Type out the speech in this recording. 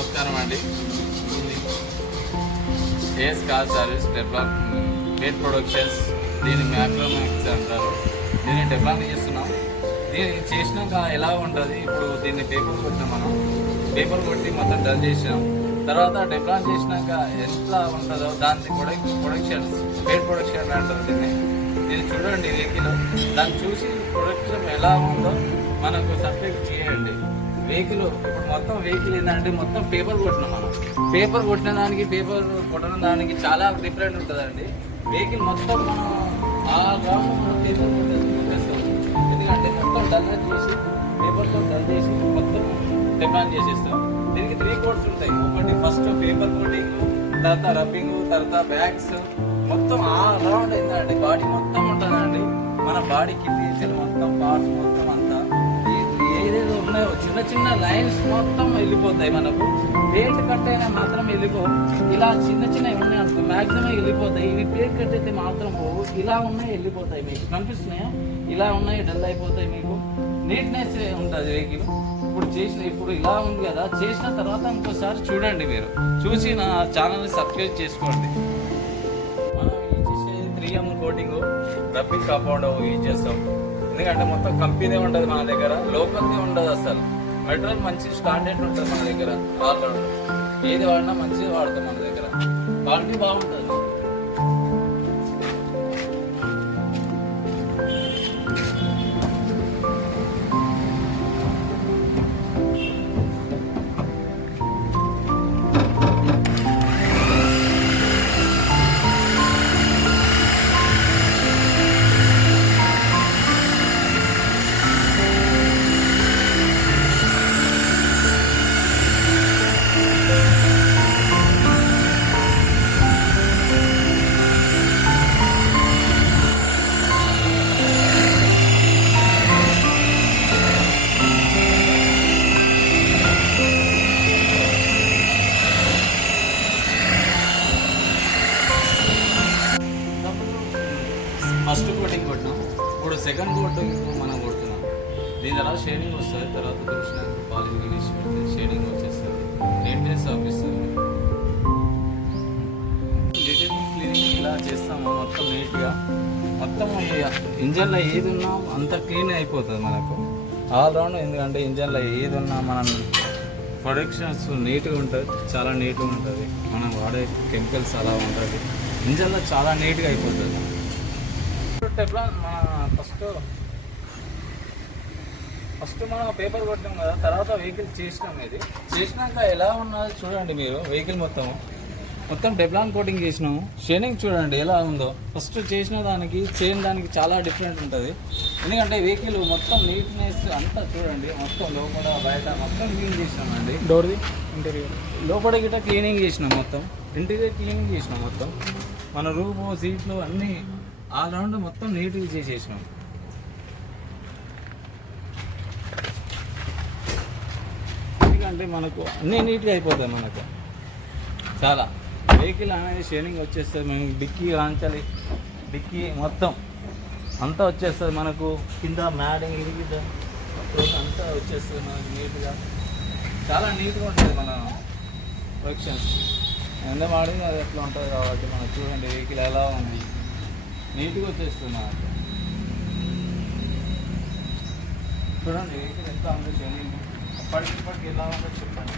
నమస్కారం అండి. AS car service develop productions, దీని మ్యాక్రోమాక్స్ అంటారు. దీన్ని డెవలప్ చేస్తున్నాం. దీన్ని చేసినాక ఎలా ఉంటుంది, ఇప్పుడు దీన్ని పేపర్ కొట్టినాం. మనం పేపర్ కొట్టి మొత్తం డల్ చేసినాం. తర్వాత డెవలప్ చేసినాక ఎంత ఉంటుందో దాని ప్రొడక్షన్స్ ప్రొడక్షన్ అంటారు. దీన్ని చూడండి వెహికల్, దాన్ని చూసి ప్రొడక్షన్ ఎలా ఉందో మనకు సబ్స్క్రైబ్ చేయండి. వెహికల్ ఇప్పుడు మొత్తం వెహికల్ ఏంటంటే మొత్తం పేపర్ కొట్టినాం. మనం పేపర్ కొట్టిన దానికి పేపర్ కొట్టిన దానికి చాలా డిఫరెంట్ ఉంటుందండి. వెహికల్ మొత్తం మనం ఆ గ్రౌండ్ పేపర్ కొట్టేస్తాం. ఎందుకంటే మొత్తం డల్ చేసి పేపర్తో డల్ చేసి మొత్తం డెవలప్ చేసేస్తాం. దీనికి 3 కోట్స్ ఉంటాయి. ఒకటి ఫస్ట్ పేపర్ కోటింగ్, తర్వాత రబ్బింగ్, తర్వాత బ్యాగ్స్, మొత్తం ఆ రౌండ్ ఏంటంటే బాడీ మొత్తం ఉంటుందండి. మన బాడీకి డీటెయిల్ మొత్తం పార్ట్స్ మొత్తం అంతా ఏదేదో ఉన్నాయో చిన్న చిన్న లైన్స్ మొత్తం వెళ్ళిపోతాయి. మనకు పేట్ కట్ అయినా మాత్రం వెళ్ళిపో. ఇలా చిన్న చిన్నవి ఉన్నాయి అనుకో మ్యాక్సిమం వెళ్ళిపోతాయి. ఇవి పేట్ కట్ అయితే మాత్రం ఇలా ఉన్నాయి వెళ్ళిపోతాయి. మీకు కనిపిస్తున్నాయా? ఇలా ఉన్నాయి డల్ అయిపోతాయి. మీకు నీట్నెస్ ఉంటుంది వెహికల్. ఇప్పుడు ఇలా ఉంది కదా, చేసిన తర్వాత ఇంకోసారి చూడండి. మీరు చూసి నా ఛానల్ని సబ్స్క్రైబ్ చేసుకోండి. మనం యూజ్ చేసే 3M coating rubbing compound use చేస్తాం. ఎందుకంటే మొత్తం కంపెనీ ఉంటుంది మన దగ్గర, లోకల్గా ఉండదు అసలు. మెటీరియల్ మంచి స్టాండర్డ్ ఉంటుంది మన దగ్గర. ఆల్రౌండ్ ఏది వాడినా మంచిగా వాడతాం మన దగ్గర. క్వాలిటీ బాగుంటుంది. ఫస్ట్ కోటింగ్ కొట్టినాం, ఇప్పుడు సెకండ్ కోటింగ్ మనం కొడుతున్నాం. దీని తర్వాత షేడింగ్ వస్తుంది. తర్వాత చూసినాక పాలింగ్ వేసి పెడితే షేడింగ్ వచ్చేస్తుంది. నీట్నెస్ ఆఫిస్తుంది. డీటెయిల్ క్లీనింగ్ ఇలా చేస్తాము మొత్తం నీట్గా. మొత్తం ఇంజన్లో ఏది ఉన్నా అంత క్లీన్ అయిపోతుంది మనకు ఆల్రౌండ్. ఎందుకంటే ఇంజన్లో ఏది ఉన్నా మనం ప్రొడక్షన్స్ నీట్గా ఉంటుంది, చాలా నీట్గా ఉంటుంది. మనం వాడే కెమికల్స్ అలా ఉంటుంది. ఇంజన్లో చాలా నీట్గా అయిపోతుంది. మన ఫస్ట్ మనం పేపర్ కొట్టాం కదా, తర్వాత వెహికల్ చేసినాం. ఇది చేసినాక ఎలా ఉన్నది చూడండి మీరు. వెహికల్ మొత్తం టెఫ్లాన్ కోటింగ్ చేసినాము. షైనింగ్ చూడండి ఎలా ఉందో. ఫస్ట్ చేసిన దానికి చేయని దానికి చాలా డిఫరెంట్ ఉంటుంది. ఎందుకంటే వెహికల్ మొత్తం నీట్నెస్ అంతా చూడండి. మొత్తం లోపల బయట మొత్తం క్లీన్ చేసినామండి. డోర్ది ఇంటీరియర్ లోపల గిట్ట క్లీనింగ్ చేసినాం. మొత్తం ఇంటీరియర్ క్లీనింగ్ చేసినాం. మొత్తం మన రూము సీట్లు అన్నీ ఆల్రౌండ్ మొత్తం నీట్గా చేసేసినాం. ఎందుకంటే మనకు అన్నీ నీట్గా అయిపోతాయి. మనకు చాలా వెహికల్ అనేది షైనింగ్ వచ్చేస్తుంది. మేము డిక్కీ రాంచాలి, డిక్కీ మొత్తం అంతా వచ్చేస్తుంది. మనకు కింద మ్యాడింగ్ ఇరిగిద్ద అంతా వచ్చేస్తుంది మనకు నీట్గా. చాలా నీట్గా ఉంటుంది మన ప్రొడక్షన్స్. ఎంత వాడింది అది ఎట్లా ఉంటుంది కాబట్టి మనం చూడండి వెహికల్ ఎలా ఉంది, నీట్గా వచ్చేస్తుంది మనకు. చూడండి వెహికల్ ఎంత ఉందో షైనింగ్. అప్పటికి ఎలా ఉందో చెప్పండి.